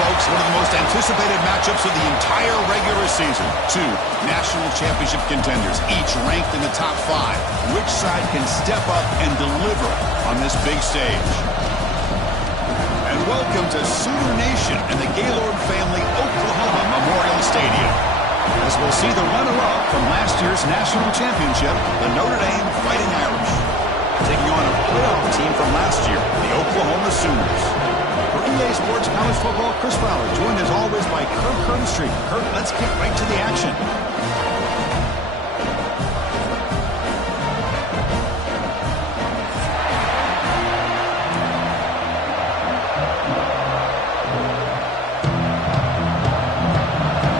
folks, one of the most anticipated matchups of the entire regular season. Two national championship contenders, each ranked in the top 5. Which side can step up and deliver on this big stage? And welcome to Sooner Nation and the Gaylord Family Oklahoma Memorial Stadium, as we'll see the runner-up from last year's national championship, the Notre Dame Fighting Irish, taking on a playoff team from last year, the Oklahoma Sooners. For EA Sports College Football, Chris Fowler, joined as always by Kirk Curtis. Kirk, let's get right to the action.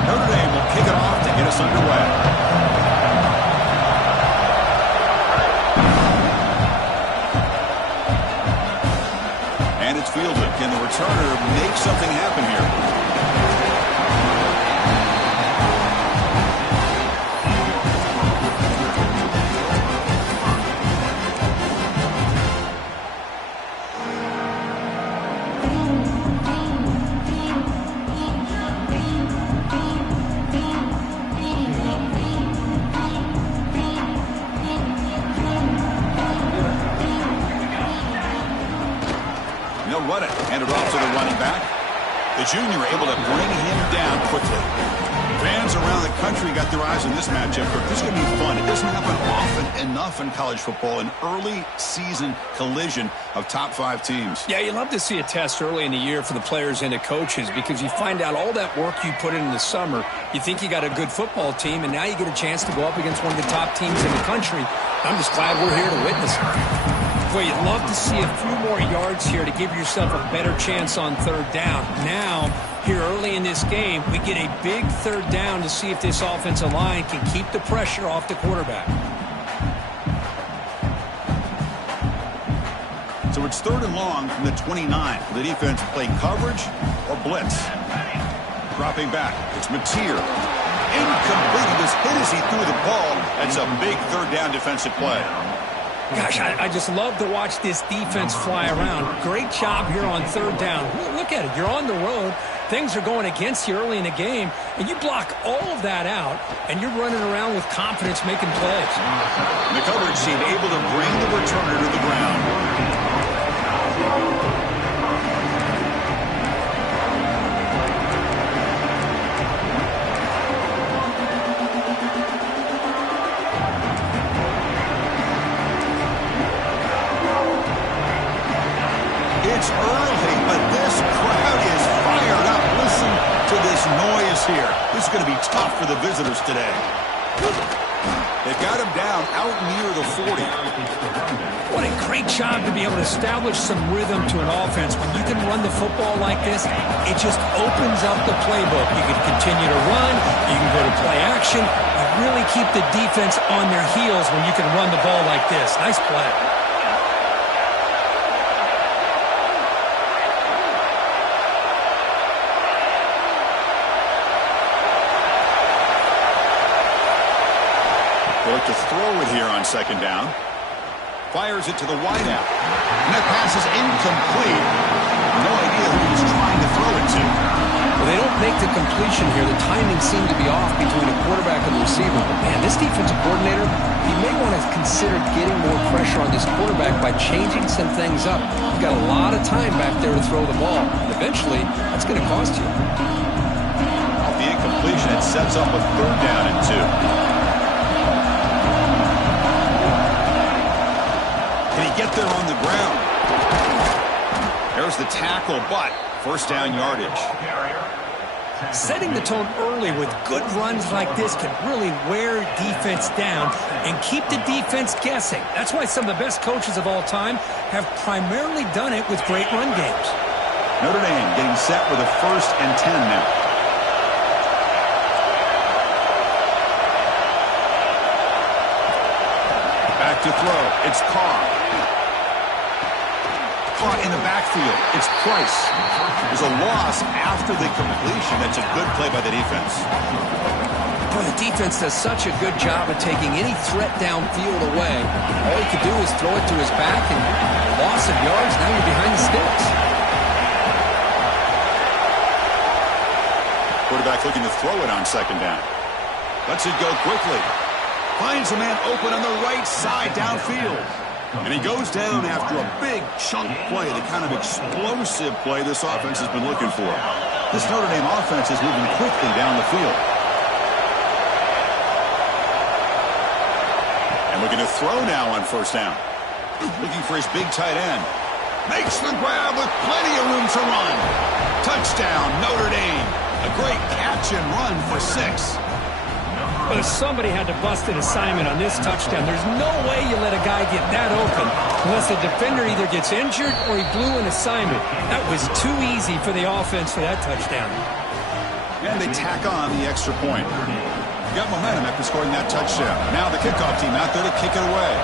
Notre Dame will kick it off to get us underway. And it's fielded. Can the returner make something happen here? They'll run it. Hand it off to the running back. The junior able to bring him down quickly. Fans around the country got their eyes on this matchup. This is going to be fun. It doesn't happen often enough in college football, an early season collision of top 5 teams. Yeah, you love to see a test early in the year for the players and the coaches, because you find out all that work you put in the summer. You think you got a good football team, and now you get a chance to go up against one of the top teams in the country. I'm just glad we're here to witness it. Boy, you'd love to see a few more yards here to give yourself a better chance on third down. Now, here early in this game, we get a big third down to see if this offensive line can keep the pressure off the quarterback. So it's 3rd and long from the 29. The defense play coverage or blitz. Dropping back. It's Mateer. Incomplete. He was hit as he threw the ball. That's a big 3rd down defensive play. Gosh, I just love to watch this defense fly around. Great job here on 3rd down. Look at it. You're on the road. Things are going against you early in the game, and you block all of that out, and you're running around with confidence making plays. The coverage team able to bring the returner to the ground. It's early, but this crowd is fired up. Listen to this noise here. This is going to be tough for the visitors today. They've got him down out near the 40. What a great job to be able to establish some rhythm to an offense. When you can run the football like this, it just opens up the playbook. You can continue to run. You can go to play action. You really keep the defense on their heels when you can run the ball like this. Nice play. To throw it here on 2nd down. Fires it to the wideout. And that pass is incomplete. No idea who he's trying to throw it to. Well, they don't make the completion here. The timing seemed to be off between the quarterback and the receiver. But, man, this defensive coordinator, he may want to consider getting more pressure on this quarterback by changing some things up. You've got a lot of time back there to throw the ball. And eventually, that's going to cost you. Off the incompletion, it sets up a 3rd down and 2. Can he get there on the ground? There's the tackle, but 1st down yardage. Setting the tone early with good runs like this can really wear defense down and keep the defense guessing. That's why some of the best coaches of all time have primarily done it with great run games. Notre Dame getting set with a 1st and 10 now. Back to throw. It's Carr. Caught in the backfield. It's Price. There's a loss after the completion. That's a good play by the defense. Boy, the defense does such a good job of taking any threat downfield away. All he could do is throw it to his back, and loss of yards, now you're behind the sticks. Quarterback looking to throw it on second down. Lets it go quickly. Finds a man open on the right side downfield. And he goes down after a big chunk play, the kind of explosive play this offense has been looking for. This Notre Dame offense is moving quickly down the field. And looking to throw now on first down. Looking for his big tight end. Makes the grab with plenty of room to run. Touchdown, Notre Dame. A great catch and run for 6. But somebody had to bust an assignment on this touchdown. There's no way you let a guy get that open unless the defender either gets injured or he blew an assignment. That was too easy for the offense for that touchdown. And they tack on the extra point. Got momentum after scoring that touchdown. Now the kickoff team out there to kick it away.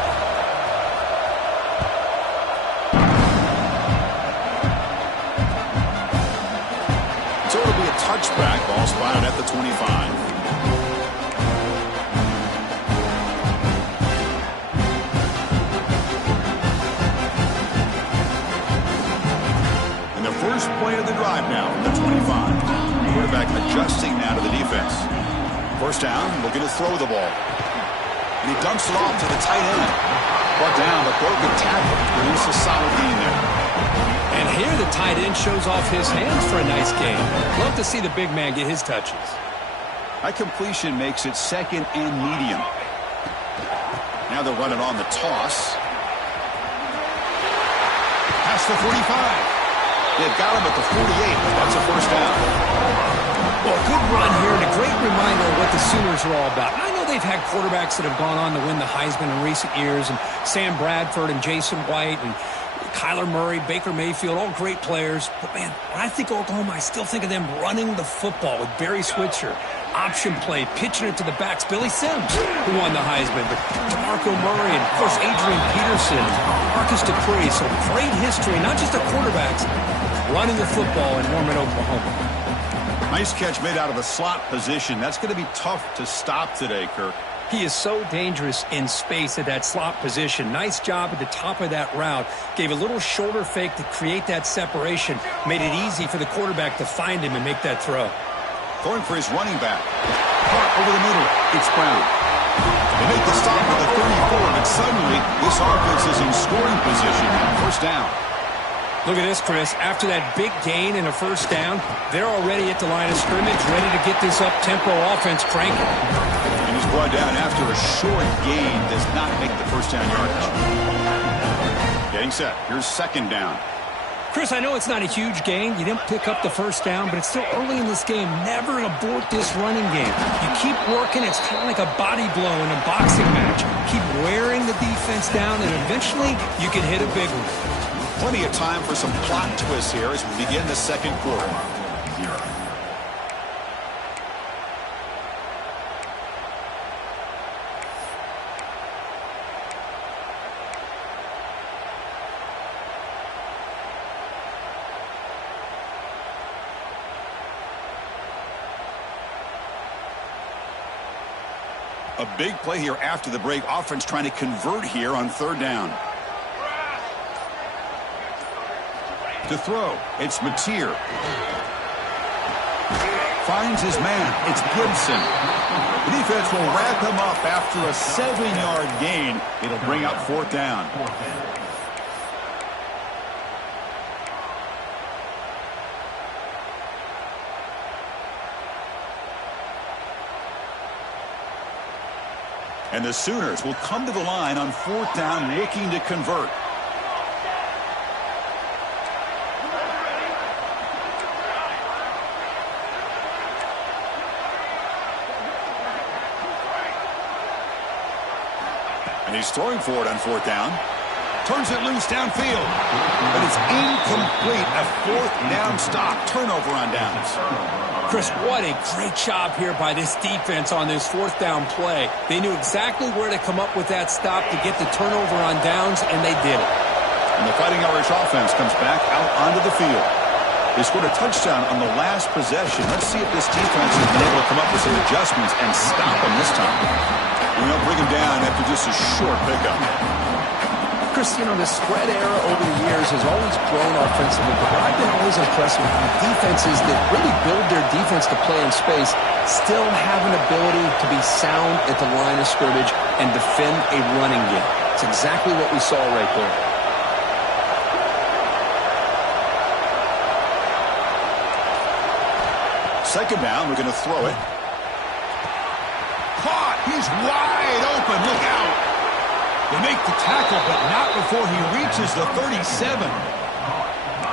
So it'll be a touchback. Ball spotted at the 25. First play of the drive now from the 25. Quarterback adjusting now to the defense. First down, looking to throw the ball. And he dumps it off to the tight end. Brought down, but broken tackle. Produce a solid gain there. And here the tight end shows off his hands for a nice gain. Love to see the big man get his touches. That completion makes it second and medium. Now they're running on the toss. Past the 45. They've got him at the 48. That's a first down. Well, a good run here and a great reminder of what the Sooners are all about. I know they've had quarterbacks that have gone on to win the Heisman in recent years, and Sam Bradford and Jason White and Kyler Murray, Baker Mayfield, all great players. But, man, when I think Oklahoma, I still think of them running the football with Barry Switzer. Option play, pitching it to the backs. Billy Sims, who won the Heisman. But DeMarco Murray and, of course, Adrian Peterson, Marcus Dupree. So great history, not just the quarterbacks, running the football in Norman, Oklahoma. Nice catch made out of a slot position. That's going to be tough to stop today, Kirk. He is so dangerous in space at that slot position. Nice job at the top of that route. Gave a little shoulder fake to create that separation. Made it easy for the quarterback to find him and make that throw. Going for his running back. Caught over the middle. It's Brown. They make the stop with the 34, but suddenly this offense is in scoring position. First down. Look at this, Chris. After that big gain and a first down, they're already at the line of scrimmage, ready to get this up-tempo offense cranking. And he's brought down after a short gain. Does not make the first down yardage. Getting set. Here's second down. Chris, I know it's not a huge gain. You didn't pick up the first down, but it's still early in this game. Never abort this running game. You keep working. It's kind of like a body blow in a boxing match. Keep wearing the defense down, and eventually you can hit a big one. Plenty of time for some plot twists here as we begin the second quarter. A big play here after the break. Offense trying to convert here on third down. To throw, it's Mateer. Finds his man, it's Gibson. The defense will wrap him up after a 7-yard gain. It'll bring up fourth down. And the Sooners will come to the line on fourth down looking to convert. And he's throwing for it on fourth down. Turns it loose downfield. But it's incomplete. A fourth down stop. Turnover on downs. Chris, what a great job here by this defense on this fourth down play. They knew exactly where to come up with that stop to get the turnover on downs, and they did it. And the Fighting Irish offense comes back out onto the field. They scored a touchdown on the last possession. Let's see if this defense has been able to come up with some adjustments and stop them this time. And they'll bring him down after just a short pickup. Chris, you know, the spread era over the years has always grown offensively, but what I've been always impressed with defenses that really build their defense defense to play in space, still have an ability to be sound at the line of scrimmage and defend a running game. It's exactly what we saw right there. Second down, we're going to throw it. Caught! He's wide open. Look out! They make the tackle, but not before he reaches the 37.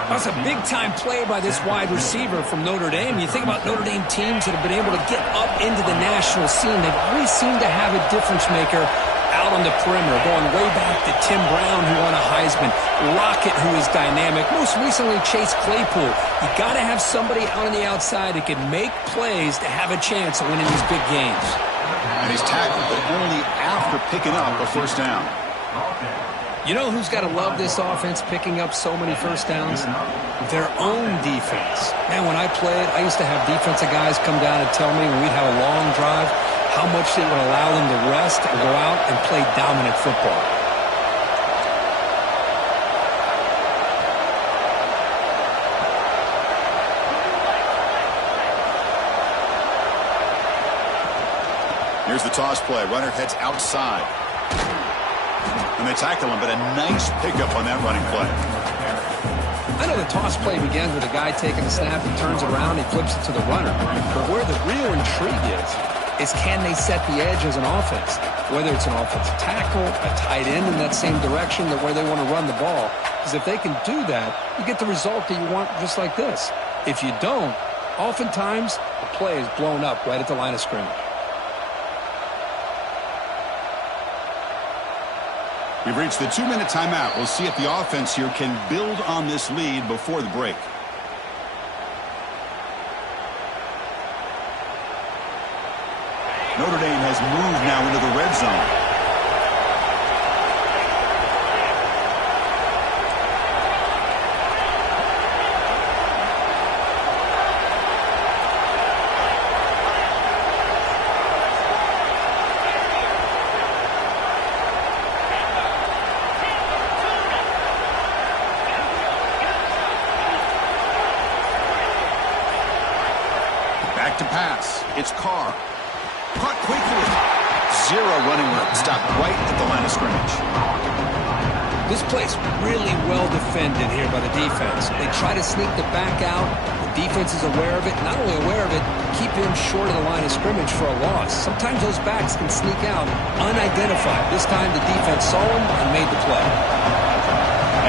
That's a big-time play by this wide receiver from Notre Dame. You think about Notre Dame teams that have been able to get up into the national scene. They've always seemed to have a difference maker out on the perimeter, going way back to Tim Brown, who won a Heisman, Rocket, who is dynamic, most recently Chase Claypool. You got to have somebody out on the outside that can make plays to have a chance of winning these big games. And he's tackled, but only after picking up a first down. You know who's got to love this offense picking up so many first downs? Their own defense. Man, when I played, I used to have defensive guys come down and tell me when we'd have a long drive how much it would allow them to rest and go out and play dominant football. Here's the toss play. Runner heads outside. And they tackle him, but a nice pickup on that running play. I know the toss play begins with a guy taking a snap, he turns around, he flips it to the runner. But where the real intrigue is can they set the edge as an offense? Whether it's an offensive tackle, a tight end in that same direction where they want to run the ball. Because if they can do that, you get the result that you want just like this. If you don't, oftentimes the play is blown up right at the line of scrimmage. We've reached the 2-minute timeout. We'll see if the offense here can build on this lead before the break. Notre Dame has moved now into the red zone. Back to pass. It's Carr. Caught quickly. Zero running room. Stopped right at the line of scrimmage. This play's really well defended here by the defense. They try to sneak the back out. The defense is aware of it. Not only aware of it, keep him short of the line of scrimmage for a loss. Sometimes those backs can sneak out unidentified. This time the defense saw him and made the play.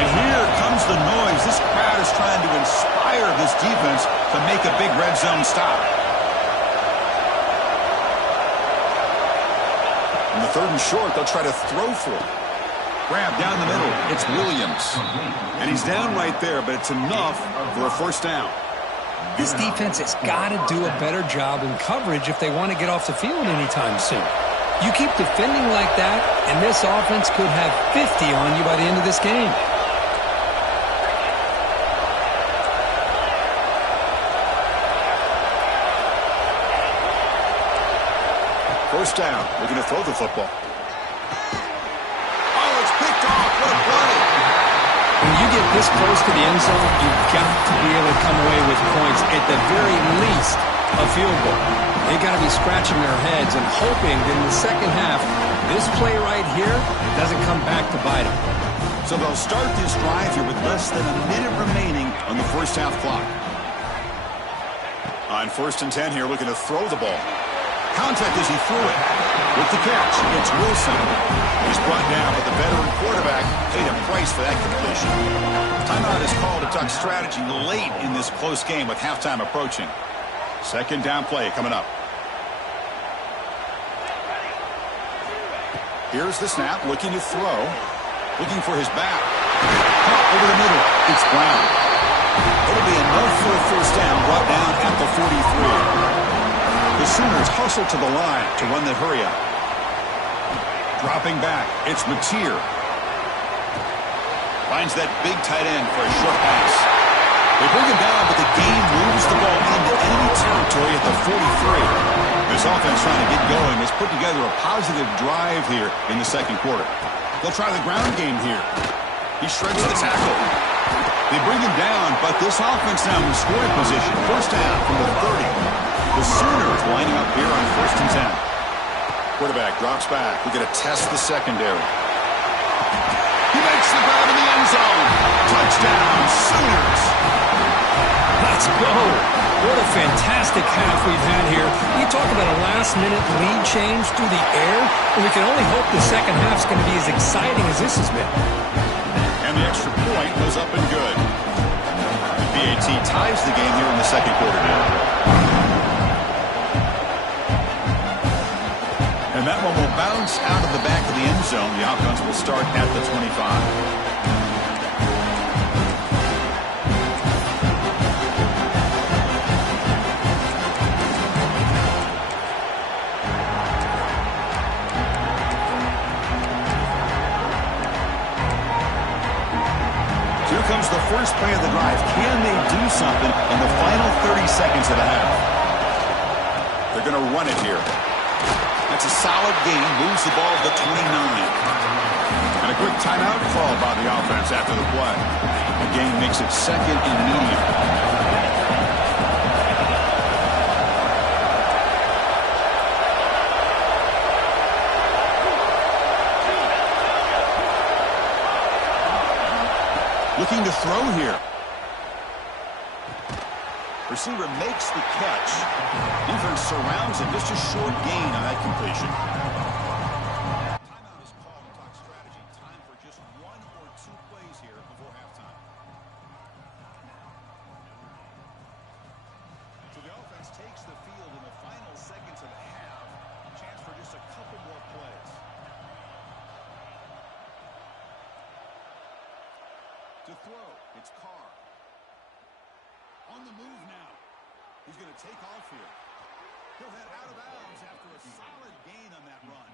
And here comes the noise. This crowd is trying to inspire this defense to make a big red zone stop. In the third and short, they'll try to throw for it. Grab down the middle. It's Williams. And he's down right there, but it's enough for a first down. This defense has got to do a better job in coverage if they want to get off the field anytime soon. You keep defending like that, and this offense could have 50 on you by the end of this game. First down. We're going to throw the football. Oh, it's picked off. What a play. When you get this close to the end zone, you've got to be able to come away with points. At the very least, a field goal. They've got to be scratching their heads and hoping that in the second half, this play right here doesn't come back to bite them. So they'll start this drive here with less than a minute remaining on the first half clock. On 1st and 10 here, looking to throw the ball. Contact as he threw it. With the catch, it's Wilson. He's brought down, but the veteran quarterback paid a price for that completion. Timeout is called to talk strategy late in this close game with halftime approaching. Second down play coming up. Here's the snap, looking to throw. Looking for his back. Caught over the middle. It's Brown. It'll be enough for a first down, brought down at the 43. The Sooners hustle to the line to run the hurry up. Dropping back, it's Mateer. Finds that big tight end for a short pass. They bring him down, but the game moves the ball into enemy territory at the 43. This offense trying to get going has put together a positive drive here in the second quarter. They'll try the ground game here. He shreds the tackle. They bring him down, but this offense now in scoring position. First down from the 30. Quarterback drops back. We're going to test the secondary. He makes the grab in the end zone. Touchdown, Sooners. Let's go. What a fantastic half we've had here. You talk about a last-minute lead change through the air, and we can only hope the second half's going to be as exciting as this has been. And the extra point was up and good. The PAT ties the game here in the second quarter now. And that one will bounce out of the back of the end zone. The offense will start at the 25. Comes the first play of the drive. Can they do something in the final 30 seconds of the half? They're going to run it here. That's a solid gain. Moves the ball to the 29. And a quick timeout called by the offense after the play. The game makes it second and medium. Looking to throw here. Receiver makes the catch. Defense surrounds him. Just a short gain on that completion. Timeout is called to talk strategy. Time for just one or two plays here before halftime. So the offense takes the field in the final seconds of the half. Chance for just a couple more plays. To throw, it's Carr. On the move now. He's going to take off here. He'll head out of bounds after a solid gain on that run.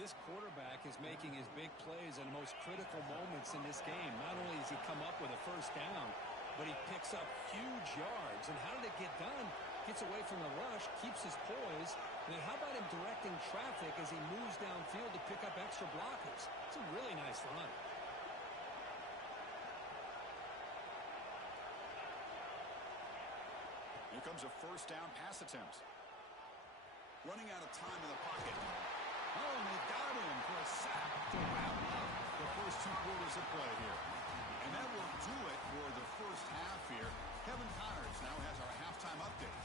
This quarterback is making his big plays in the most critical moments in this game. Not only does he come up with a first down, but he picks up huge yards. And how did it get done? Gets away from the rush, keeps his poise. And then how about him directing traffic as he moves downfield to pick up extra blockers? It's a really nice run. Here comes a first down pass attempt. Running out of time in the pocket. Oh, and they got him for a sack to wrap up the first two quarters of play here. And that will do it for the first half here. Kevin Connors now has our halftime update.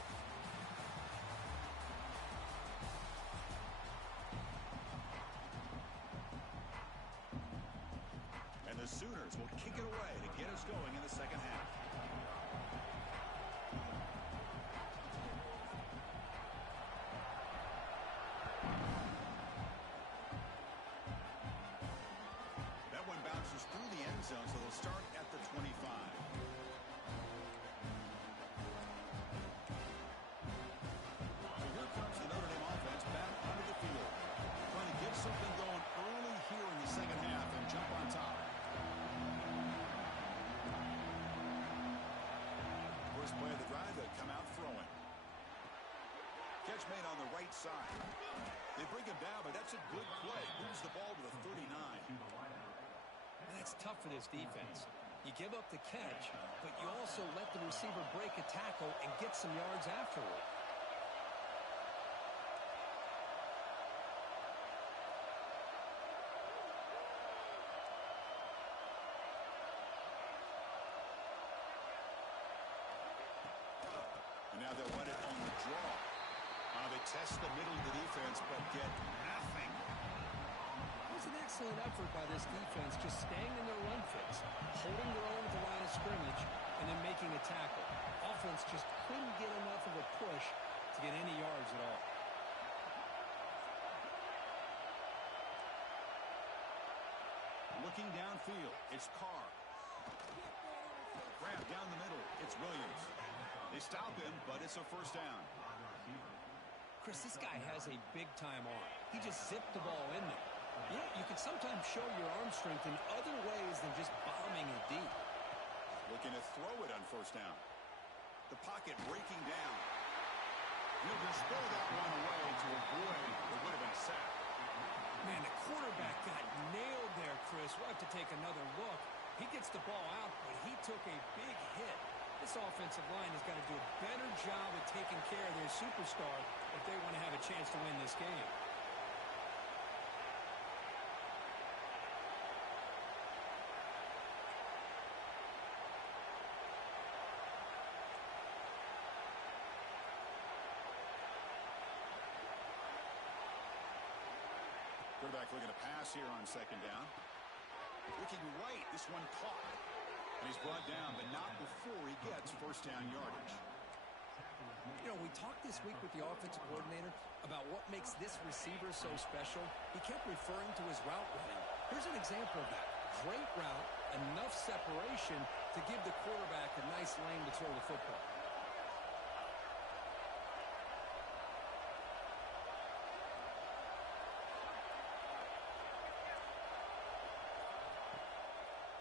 And the Sooners will kick it away to get us going in the second half. Through the end zone, so they'll start at the 25. So here comes the Notre Dame offense back onto the field. Trying to get something going early here in the second half and jump on top. First play of the drive, they come out throwing. Catch made on the right side. They bring him down, but that's a good play. Moves the ball to the 39. That's tough for this defense. You give up the catch, but you also let the receiver break a tackle and get some yards afterward. And now they'll run it on the draw. They test the middle of the defense, but get nothing. It was an excellent effort by this defense, just staying in their run fits, holding their own at the line of scrimmage, and then making a tackle. Offense just couldn't get enough of a push to get any yards at all. Looking downfield, it's Carr. Grab down the middle, it's Williams. They stop him, but it's a first down. Chris, this guy has a big-time arm. He just zipped the ball in there. Yeah, you can sometimes show your arm strength in other ways than just bombing it deep. Looking to throw it on first down. The pocket breaking down. He'll just throw that one away to avoid what would have been sacked. Man, the quarterback got nailed there, Chris. We'll have to take another look. He gets the ball out, but he took a big hit. This offensive line has got to do a better job of taking care of their superstar if they want to have a chance to win this game. looking to pass here on second down. Looking right. This one caught. And he's brought down, but not before he gets first down yardage. You know, we talked this week with the offensive coordinator about what makes this receiver so special. He kept referring to his route running. Here's an example of that. Great route, enough separation to give the quarterback a nice lane to throw the football.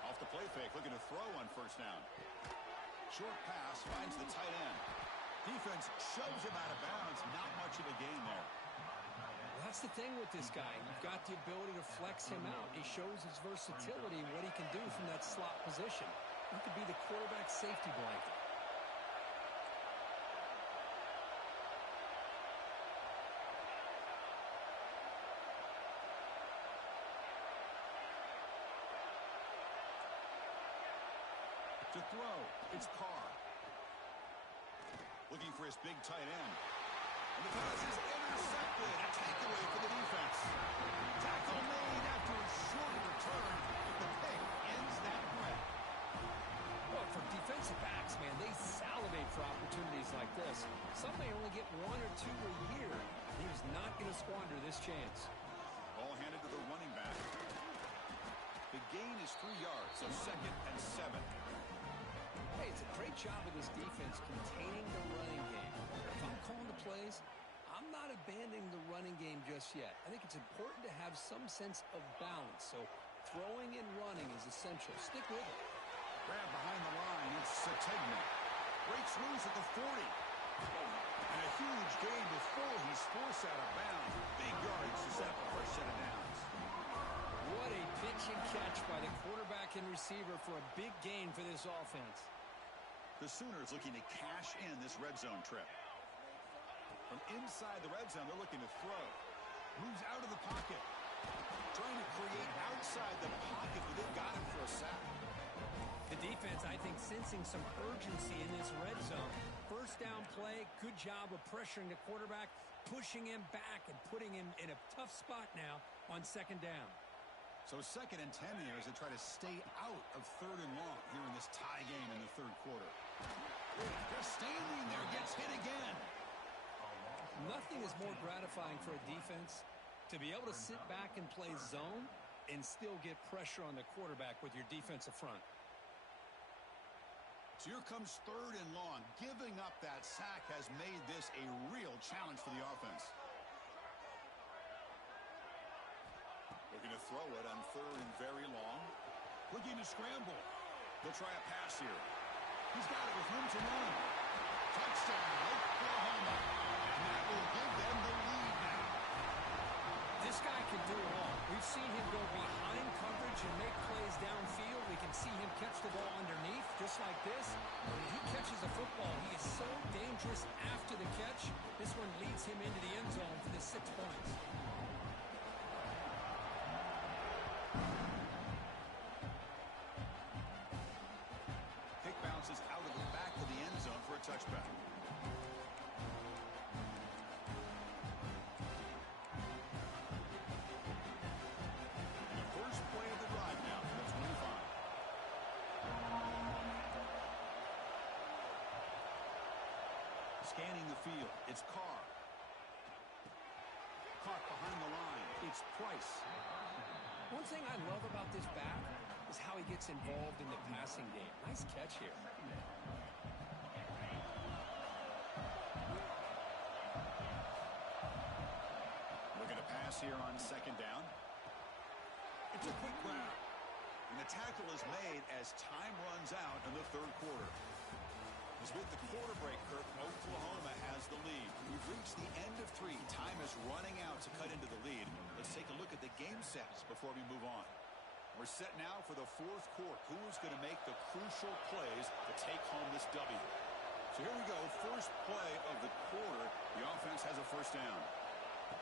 Off the play fake, looking to throw on first down. Short pass, finds the tight end. Defense shoves him out of bounds. Not much of a gain there. That's the thing with this guy. You've got the ability to flex him out. He shows his versatility and what he can do from that slot position. He could be the quarterback's safety blanket. To throw, it's Carr. Looking for his big tight end. And the pass is intercepted. A takeaway for the defense. Tackle made after a short return. The pick ends that threat. Well, for defensive backs, man, they salivate for opportunities like this. Some may only get 1 or 2 a year. He's not going to squander this chance. Ball handed to the running back. The gain is 3 yards, so 2nd and 7. Hey, it's a great job of this defense containing the running game. If I'm calling the plays, I'm not abandoning the running game just yet. I think it's important to have some sense of balance. So throwing and running is essential. Stick with it. Grab behind the line. It's Sategna. Breaks loose at the 40. And a huge gain before he's forced out of bounds. Big yardage to set up the first set of downs. What a pitch and catch by the quarterback and receiver for a big gain for this offense. The Sooners looking to cash in this red zone trip. From inside the red zone, they're looking to throw. Moves out of the pocket. Trying to create outside the pocket, but they've got him for a sack. The defense, I think, sensing some urgency in this red zone. First down play, good job of pressuring the quarterback, pushing him back and putting him in a tough spot now on second down. So 2nd and 10 here as they try to stay out of 3rd and long here in this tie game in the 3rd quarter. Just standing there, gets hit again. Nothing is more gratifying for a defense to be able to sit back and play zone and still get pressure on the quarterback with your defensive front. So here comes 3rd and long. Giving up that sack has made this a real challenge for the offense. Looking to throw it on 3rd and very long. Looking to scramble. They'll try a pass here. He's got it with room to run. Touchdown, Oklahoma. And that will give them the lead now. This guy can do it all. We've seen him go behind coverage and make plays downfield. We can see him catch the ball underneath, just like this. When he catches a football, he is so dangerous after the catch. This one leads him into the end zone for the 6 points. Bounces out of the back of the end zone for a touchback. And the first play of the drive now from the 25. Scanning the field, it's Carr. Caught behind the line, it's Price. One thing I love about this back is how he gets involved in the passing game. Nice catch here. Looking to pass here on second down. It's a quick grab. And the tackle is made as time runs out in the 3rd quarter. As with the quarter break, Kirk, Oklahoma has the lead. We've reached the end of 3. Time is running out to cut into the lead. Let's take a look at the game sets before we move on. We're set now for the 4th quarter. Who is going to make the crucial plays to take home this W? So here we go. First play of the quarter. The offense has a first down.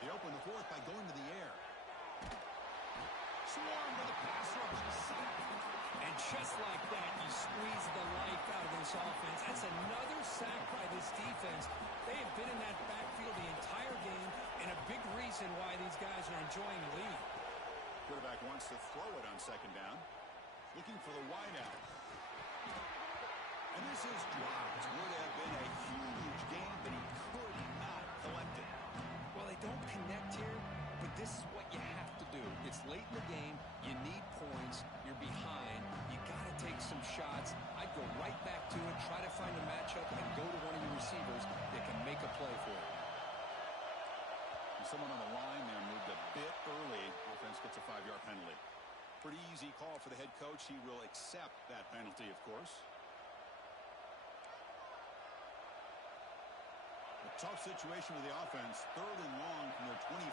They open the 4th by going to the air. Swarmed by the pass rush. And just like that, you squeeze the life out of this offense. That's another sack by this defense. They have been in that backfield the entire game, and a big reason why these guys are enjoying the lead. Quarterback wants to throw it on second down. Looking for the wideout. And this is dropped. Would have been a huge gain, but he could not collect it. Well, they don't connect here, but this is what you have to do. It's late in the game. You need points. You're behind. You got to take some shots. I'd go right back to it, try to find a matchup, and go to one of your receivers that can make a play for you. Someone on the line there moved a bit early. Offense gets a 5-yard penalty. Pretty easy call for the head coach. He will accept that penalty, of course. A tough situation with the offense. 3rd and long from their 25.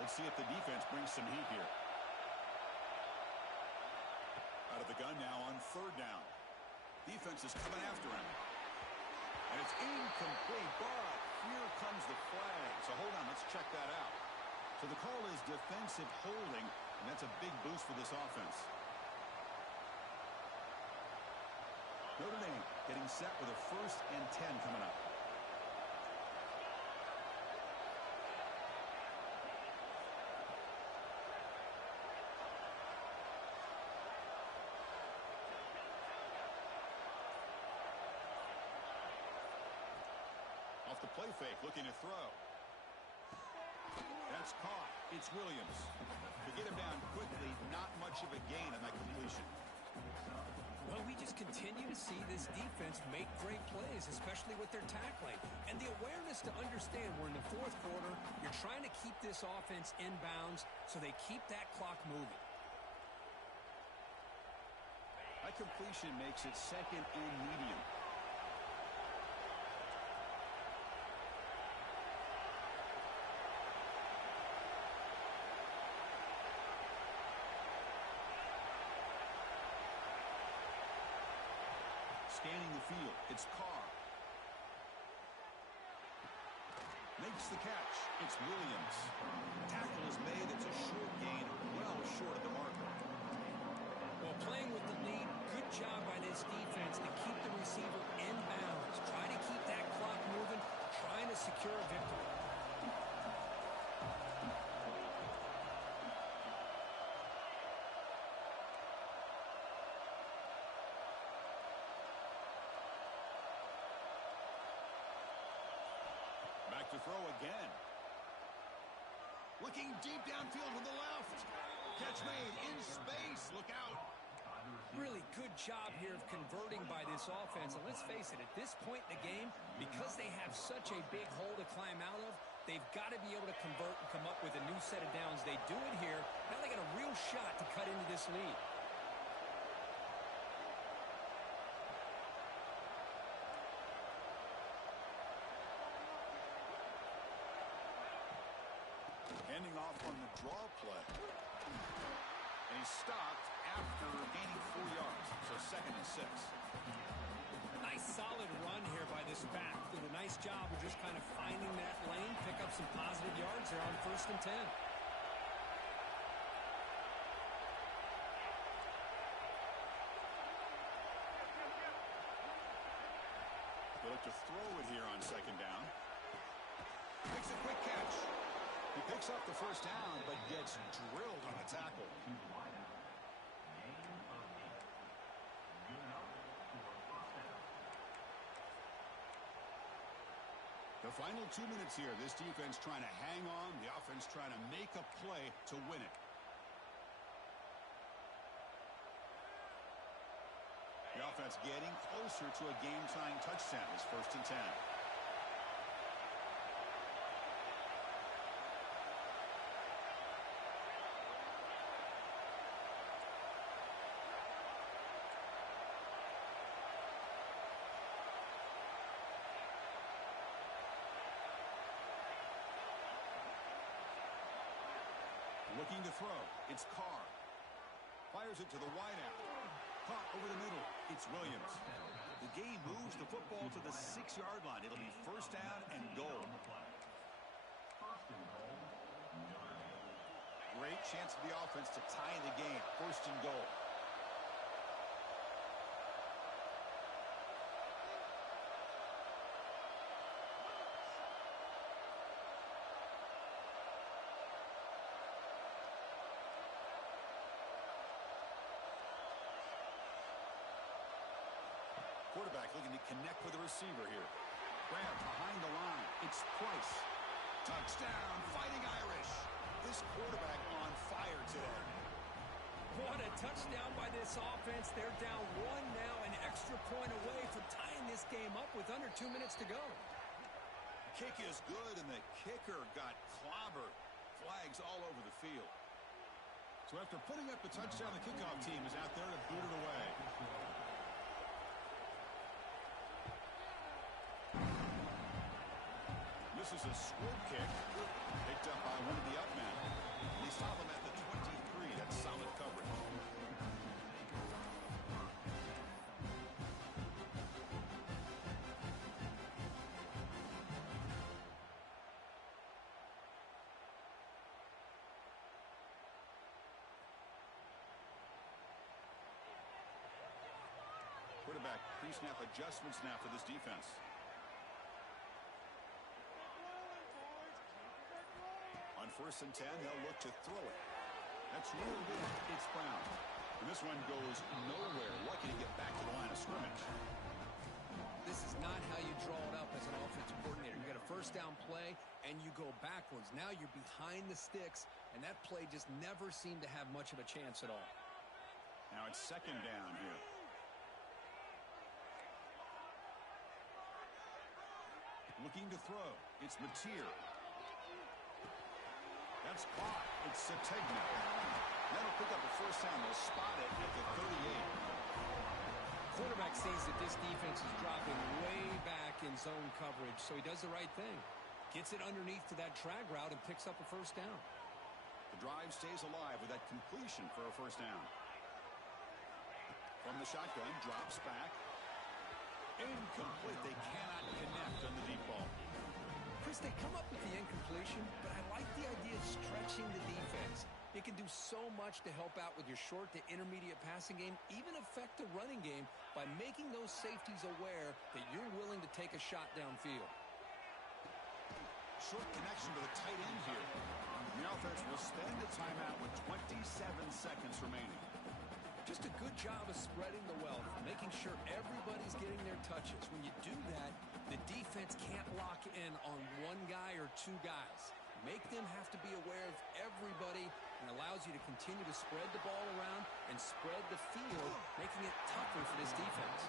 Let's see if the defense brings some heat here. Out of the gun now on 3rd down. Defense is coming after him. And it's incomplete, but here comes the flag. So hold on, let's check that out. So the call is defensive holding, and that's a big boost for this offense. Notre Dame getting set with a 1st and 10 coming up. Off the play fake, looking to throw. That's caught. It's Williams. To get him down quickly, not much of a gain on that completion. Well, we just continue to see this defense make great plays, especially with their tackling. And the awareness to understand we're in the 4th quarter, you're trying to keep this offense in bounds so they keep that clock moving. That completion makes it 2nd and medium. Scanning the field, it's Carr. Makes the catch, it's Williams. Tackle is made, it's a short gain, well short of the marker. Well, playing with the lead, good job by this defense to keep the receiver in bounds. Try to keep that clock moving, trying to secure a victory. To throw again. Looking deep downfield with the left. Catch made in space. Look out. Really good job here of converting by this offense. And let's face it, at this point in the game, because they have such a big hole to climb out of, they've got to be able to convert and come up with a new set of downs. They do it here. Now they got a real shot to cut into this lead. Handing off on the draw play. And he's stopped after gaining 4 yards. So 2nd and 6. Nice solid run here by this back. Did a nice job of just kind of finding that lane, pick up some positive yards there on 1st and 10. They look to throw it here on 2nd down. Makes a quick catch. He picks up the 1st down, but gets drilled on the tackle. The final 2 minutes here. This defense trying to hang on. The offense trying to make a play to win it. The offense getting closer to a game-tying touchdown. It's 1st and 10. Looking to throw. It's Carr. Fires it to the wideout. Caught over the middle. It's Williams. The game moves the football to the 6-yard line. It'll be 1st down and goal. Great chance for the offense to tie the game. 1st and goal. quarterback looking to connect with the receiver here. Grab behind the line. It's Price. Touchdown, Fighting Irish. This quarterback on fire today. What a touchdown by this offense. They're down 1 now, an extra point away from tying this game up with under 2 minutes to go. Kick is good, and the kicker got clobbered. Flags all over the field. So after putting up the touchdown, the kickoff team is out there to boot it away. This is a squib kick, picked up by one of the up men. They stop him at the 23. That's solid coverage. Quarterback pre-snap adjustments now for this defense. On 1st and 10, they'll look to throw it. That's real good. It's Brown. And this one goes nowhere. Lucky to get back to the line of scrimmage. This is not how you draw it up as an offensive coordinator. You get a first down play, and you go backwards. Now you're behind the sticks, and that play just never seemed to have much of a chance at all. Now it's 2nd down here. Looking to throw. It's Mateer. That's caught. It's Sategna. That'll pick up a first down. They'll spot it at the 38. Quarterback sees that this defense is dropping way back in zone coverage, so he does the right thing. Gets it underneath to that drag route and picks up a first down. The drive stays alive with that completion for a first down. From the shotgun, drops back. Incomplete. They cannot connect on the deep ball. Chris, they come up with the incompletion, but I like the idea of stretching the defense. It can do so much to help out with your short to intermediate passing game, even affect the running game by making those safeties aware that you're willing to take a shot downfield. Short connection to the tight end here. The offense will spend a timeout with 27 seconds remaining. Just a good job of spreading the wealth, making sure everybody's getting their touches. When you do that, the defense can't lock in on one guy or two guys. Make them have to be aware of everybody, and allows you to continue to spread the ball around and spread the field, making it tougher for this defense.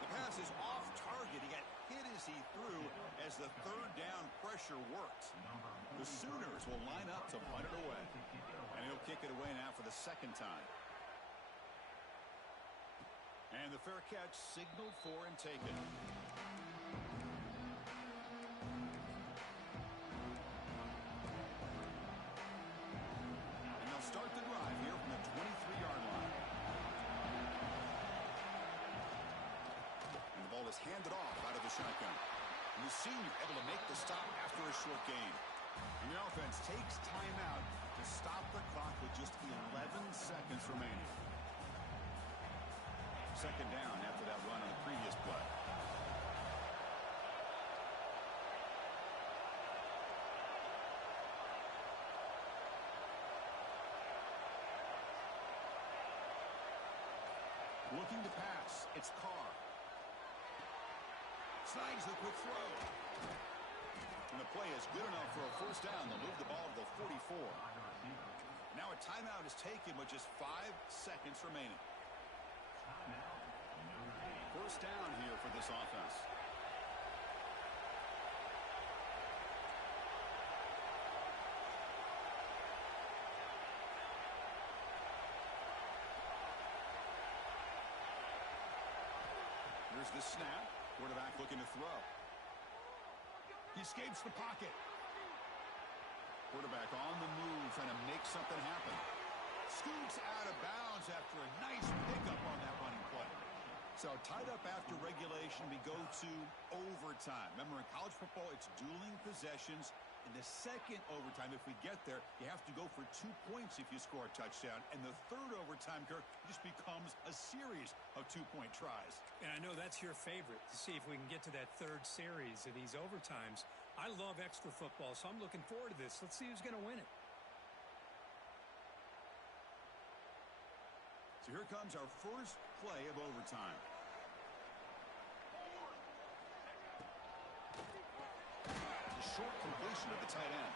The pass is off target. He got hit as he threw as the 3rd down pressure worked. The Sooners will line up to punt it away. And he'll kick it away now for the 2nd time. And the fair catch signaled for and taken. And they'll start the drive here from the 23-yard line. And the ball is handed off out of the shotgun. And the senior able to make the stop after a short gain. And the offense takes timeout to stop the clock with just 11 seconds remaining. 2nd down after that run on the previous play. Looking to pass. It's Carr. Snags the quick throw. And the play is good enough for a first down. They'll move the ball to the 44. Now a timeout is taken with just 5 seconds remaining. First down here for this offense. Here's the snap. Quarterback looking to throw. He escapes the pocket. Quarterback on the move, trying to make something happen. Scoots out of bounds after a nice pickup on that running play. So tied up after regulation, we go to overtime. Remember, in college football, it's dueling possessions. In the 2nd overtime, if we get there, you have to go for 2 points if you score a touchdown. And the 3rd overtime, Kirk, just becomes a series of 2-point tries. And I know that's your favorite, to see if we can get to that 3rd series of these overtimes. I love extra football, so I'm looking forward to this. Let's see who's going to win it. So here comes our first play of overtime. short completion to the tight end.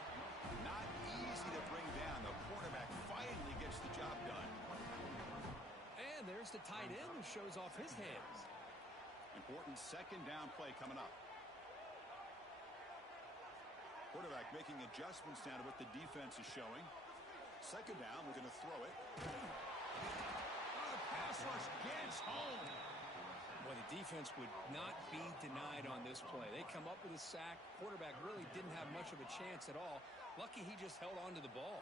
Not easy to bring down. The quarterback finally gets the job done. And there's the tight end who shows off his hands. Important second down play coming up. Quarterback making adjustments now to what the defense is showing. Second down, we're going to throw it. Oh, the pass rush gets home. Well, the defense would not be denied on this play. They come up with a sack. Quarterback really didn't have much of a chance at all. Lucky he just held on to the ball.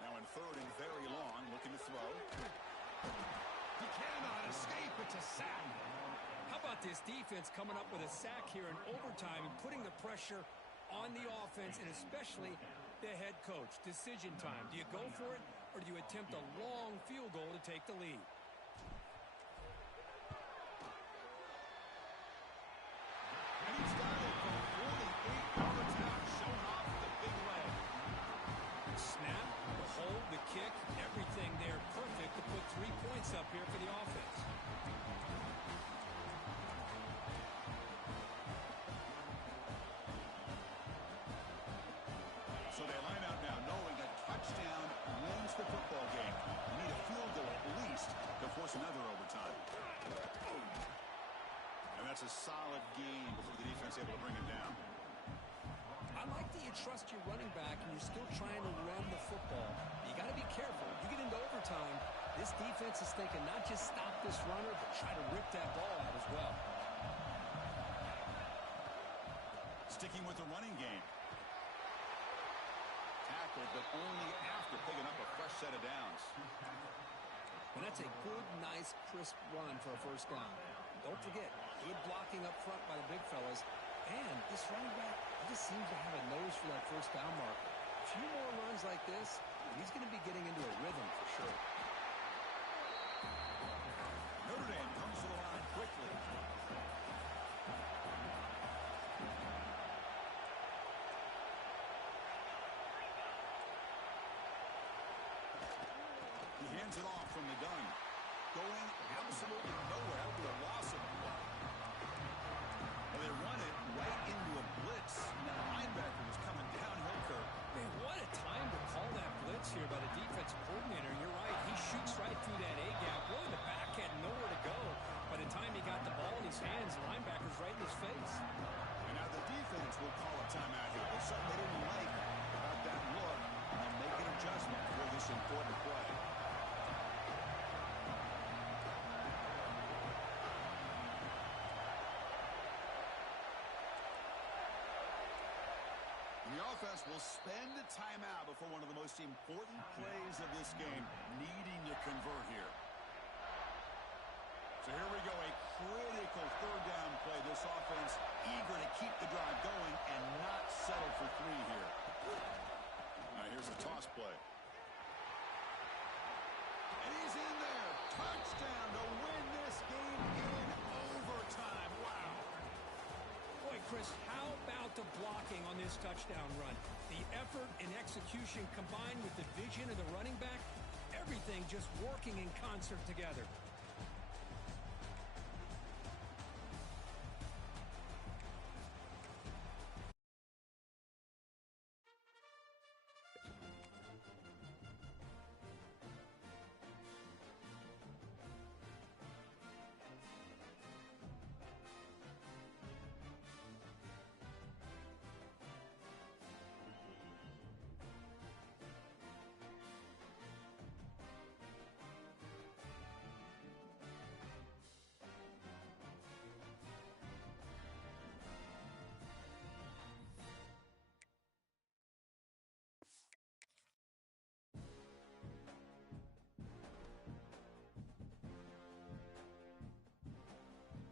Now in third and very long, looking to throw. He cannot escape. It's a sack. How about this defense coming up with a sack here in overtime and putting the pressure on the offense and especially the head coach? Decision time. Do you go for it or do you attempt a long field goal to take the lead? And he's got it from 48 yards out, showing off the big leg. Snap, the hold, the kick, everything there perfect to put 3 points up here for the offense. So they line out now knowing a touchdown wins the football game. You need a field goal at least to force another overtime. And that's a solid game before the defense able to bring it down. I like that you trust your running back and you're still trying to run the football. You got to be careful. You get into overtime, this defense is thinking not just stop this runner, but try to rip that ball out as well. Sticking with the running game. Tackled, but only after picking up a fresh set of downs. And that's a good, nice, crisp run for a first down. Don't forget, good blocking up front by the big fellas. And this running back, he just seems to have a nose for that first down mark. A few more runs like this, and he's going to be getting into a rhythm for sure. Notre Dame comes to the line quickly. He hands it off from the gun. Going absolutely nowhere with a loss of the ball. Well, they run it right into a blitz. And the linebacker was coming downhill curve. Man, what a time to call that blitz here by the defensive coordinator. You're right. He shoots right through that A-gap. Really, the back had nowhere to go. By the time he got the ball in his hands, the linebacker's right in his face. And now the defense will call a timeout here. There's something they didn't like about that look. And they'll make an adjustment for this important play. The offense will spend a timeout before one of the most important plays of this game, needing to convert here. So here we go, a critical third down play. This offense eager to keep the drive going and not settle for 3 here. Now here's a toss play. And he's in there. Touchdown to win this game in overtime. Wow. Boy, Chris, how about the blocking on this touchdown run? The effort and execution combined with the vision of the running back, everything just working in concert together.